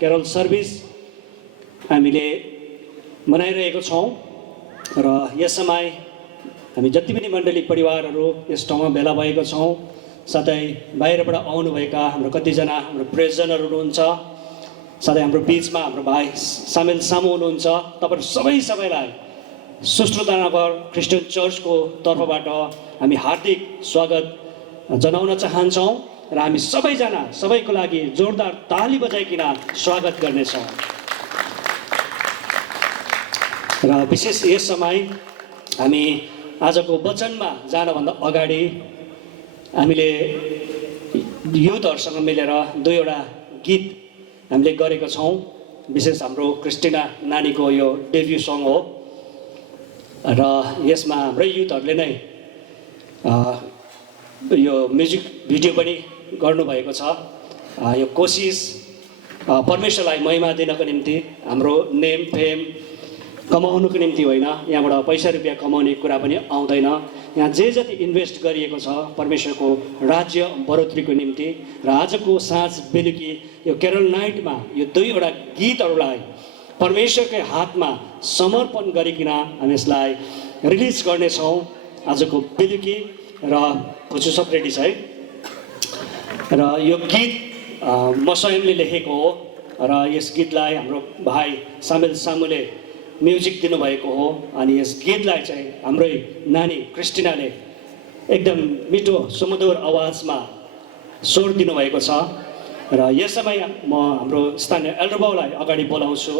Carol service हामीले मनाइरहेको छौँ र यस समय हामी जति पनि मण्डली परिवारहरू यस ठाउँमा भेला भएका छौँ। साथै बाहिरबाट आउनुभएका हाम्रो कतिजना हाम्रो प्रेजनहरू हुनुहुन्छ, साथै हाम्रो बिचमा हाम्रो भाइ सामेल सामु हुनुहुन्छ। तपाईहरु सबैलाई सुश्रुतनगर क्रिस्चियन चर्चको तर्फबाट हामी हार्दिक स्वागत जनाउन चाहन्छौँ र हामी सबैजना सबैको लागि जोरदार ताली बजाइकिन स्वागत गर्नेछौँ। र विशेष यस समय हामी आजको वचनमा जानभन्दा अगाडि हामीले युथहरूसँग मिलेर दुईवटा गीत हामीले गरेका छौँ। विशेष हाम्रो क्रिस्टिना नानीको यो डेब्यू सङ हो र यसमा हाम्रै युथहरूले नै यो म्युजिक भिडियो पनि गर्नुभएको छ। यो कोसिस परमेश्वरलाई महिमा दिनको निम्ति, हाम्रो नेम फेम कमाउनुको निम्ति होइन, यहाँबाट पैसा रुपियाँ कमाउने कुरा पनि आउँदैन। यहाँ जे जति इन्भेस्ट गरिएको छ परमेश्वरको राज्य बढोत्तरीको निम्ति। र आजको साँझ बेलुकी यो केरल नाइटमा यो दुईवटा गीतहरूलाई परमेश्वरकै हातमा समर्पण गरिकन हामी यसलाई रिलिज गर्नेछौँ आजको बेलुकी। र बुझ्नु सब रेडी छ है। र यो गीत म स्वयंले लेखेको हो र यस गीतलाई हाम्रो भाइ सामेल सामुले म्युजिक दिनुभएको हो। अनि यस गीतलाई चाहिँ हाम्रै नानी क्रिस्टिनाले एकदम मिठो सुमधुर आवाजमा स्वर दिनुभएको छ र यस समय म हाम्रो स्थानीय एल्डर बाउलाई अगाडि बोलाउँछु।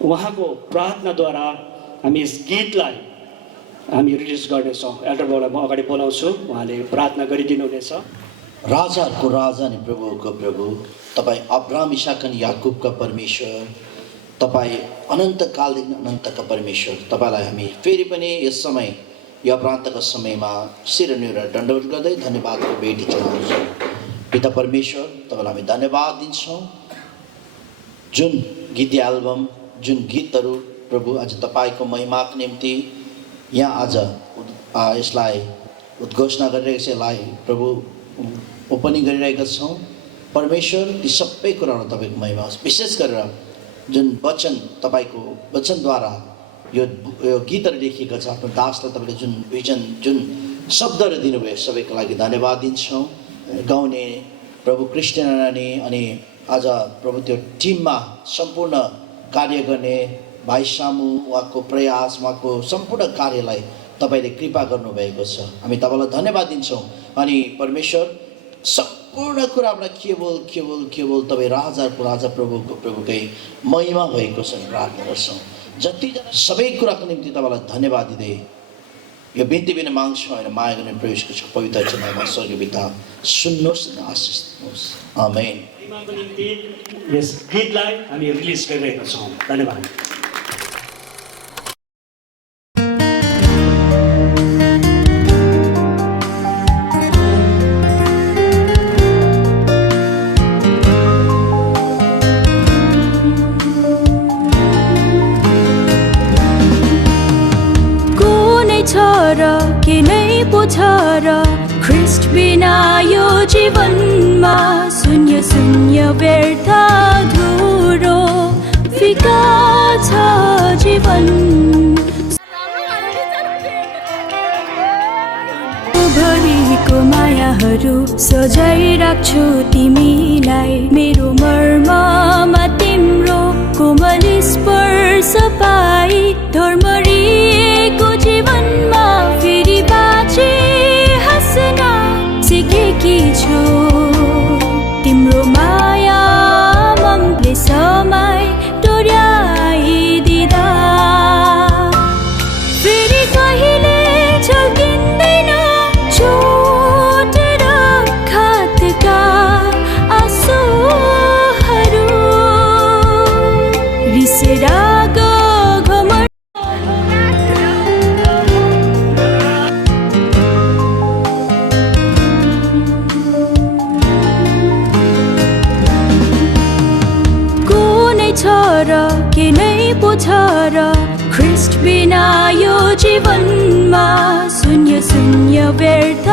उहाँको प्रार्थनाद्वारा हामी यस गीतलाई हामी रिलिज गर्नेछौँ। एल्डर बाउलाई म अगाडि बोलाउँछु, उहाँले प्रार्थना गरिदिनु हुनेछ। राजाहरूको राजा अनि प्रभुको प्रभु, तपाईँ अब्राहम इसाक अनि याकुबका परमेश्वर, तपाईँ अनन्तकालदेखि अनन्तका परमेश्वर, तपाईँलाई हामी फेरि पनि यस समय यो प्रान्तका समयमा शिरनिर दण्डवत गर्दै धन्यवादको भेटी चढाउँछौँ। पिता परमेश्वर, तपाईँलाई हामी धन्यवाद दिन्छौँ। जुन गीत एल्बम, जुन गीतहरू प्रभु आज तपाईँको महिमाको निम्ति यहाँ आज यसलाई उद्घोषणा गरिरहेको छ, यसलाई प्रभु ओपनिङ गरिरहेका छौँ। परमेश्वर, ती सबै कुराहरू तपाईँको महिमा होस्। विशेष गरेर जुन वचन, तपाईँको वचनद्वारा यो गीतहरू लेखिएको छ, आफ्नो दासलाई तपाईँले जुन भिजन, जुन शब्दहरू दिनुभयो, सबैको लागि धन्यवाद दिन्छौँ। गाउने प्रभु क्रिस्टिना नानी अनि आज प्रभु त्यो टिममा सम्पूर्ण कार्य गर्ने भाइ सामु, उहाँको प्रयास, उहाँको सम्पूर्ण कार्यलाई तपाईँले कृपा गर्नुभएको छ। हामी तपाईँलाई धन्यवाद दिन्छौँ। अनि परमेश्वर, सम्पूर्ण कुराबाट केवल तपाईँ राजाको राजा प्रभुकै महिमा भएको छ प्रार्थना गर्छौँ। जतिजना सबै कुराको निम्ति तपाईँलाई धन्यवाद दिँदै यो बिन्ती बिना माग्छौँ होइन माया गर्ने प्रवेशको पवित्र चरणमा स्वर्गीय पिता सुन्नुहोस् न आशिष दिनुहोस्। आमेन। महिमाको निम्ति यस गीतलाई हामी रिलिज गरिरहेका छौँ। धन्यवाद। ख्रिस्ट बिना यो जीवनमा शून्य शून्य व्यर्थ धुरो फिका छ जीवन। भरिको मायाहरू सजाइ राख्छु तिमीलाई, मेरो मर्ममा तिम्रो कोमल स्पर्श पाई धर्मरीको जीवनमा फेरि बाँचे हाँस्न सिकेकी छु। तिम्रो माया ममले समय डोर्याइदिँदा फेरि कहिले झल्किँदैन छोटेर खातका आँसुहरू। रिसेर ख्रिस्ट बिना यो जीवनमा शून्य शून्य व्यर्थ